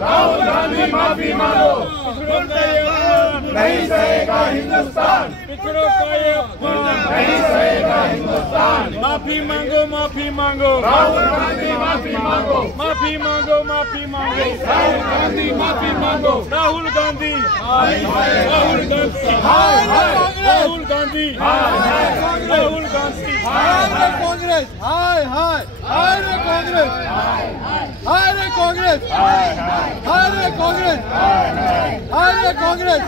राहुल गांधी माफी मांगो। पिछड़ों का ये अपमान नहीं सहेगा हिंदुस्तान। पिछड़ों का ये अपमान नहीं सहेगा हिंदुस्तान। माफी मांगो, माफी मांगो, राहुल गांधी माफी मांगो। माफी मांगो, माफी मांगो, राहुल गांधी माफी मांगो। राहुल गांधी, राहुल गांधी, राहुल गांधी, राहुल गांधी। हाय कांग्रेस, हाय हाय हाय रे कांग्रेस, हाय रे कांग्रेस, हाय रे कांग्रेस, हाय रे कांग्रेस।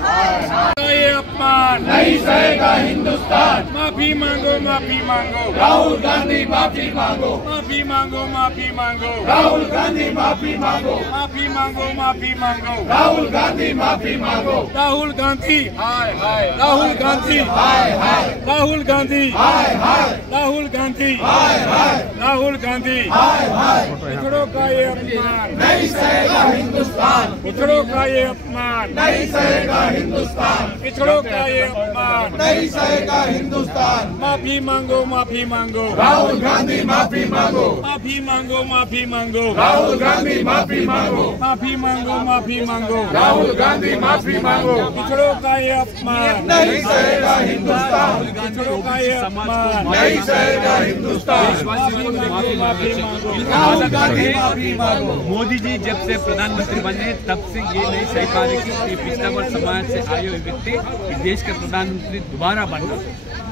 ये अपमान नहीं सहेगा हिंदुस्तान। माफी मांगो, माफी मांगो, राहुल गांधी माफी मांगो। माफी मांगो, माफी मांगो, राहुल गांधी माफी मांगो। माफी मांगो, माफी मांगो, राहुल गांधी माफी मांगो। राहुल गांधी, हाय हाय, राहुल गांधी, हाय हाय, राहुल गांधी, हाय हाय, राहुल गांधी, हाय हाय, राहुल गांधी, हाय हाय। पिछड़ों का ये अपमान नहीं सहेगा हिंदुस्तान। पिछड़ों का ये अपमान नहीं सहेगा हिंदुस्तान। पिछड़ों का ये अपमान नहीं सहेगा हिंदुस्तान। माफी मांगो, माफी मांगो, राहुल गांधी माफी मांगो। माफी मांगो, माफी मांगो, राहुल गांधी माफी मांगो। माफी मांगो, माफी मांगो, राहुल गांधी माफी मांगो। पिछड़ों का ये अपमान नहीं सहेगा हिंदुस्तान। पिछड़ों का ये अपमान नहीं सहेगा हिंदुस्तान। माफी मांगो, राहुल गांधी माफी मांगो। मोदी जी जब से प्रधानमंत्री बने तब से ये नहीं सह पा रहे कि पिछड़ा वर्ग समाज से आए हुए व्यक्ति इस देश का प्रधानमंत्री दोबारा बनना।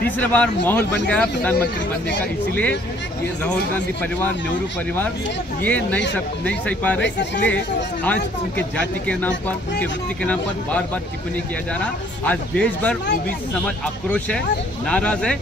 तीसरा बार माहौल बन गया प्रधानमंत्री बनने का, इसलिए ये राहुल गांधी परिवार, नेहरू परिवार ये नहीं सह पा रहे। इसलिए आज उनके जाति के नाम पर, उनके वृत्ति के नाम पर बार बार टिप्पणी किया जा रहा। आज देश भर ओबीसी समाज आक्रोश है, नाराज है।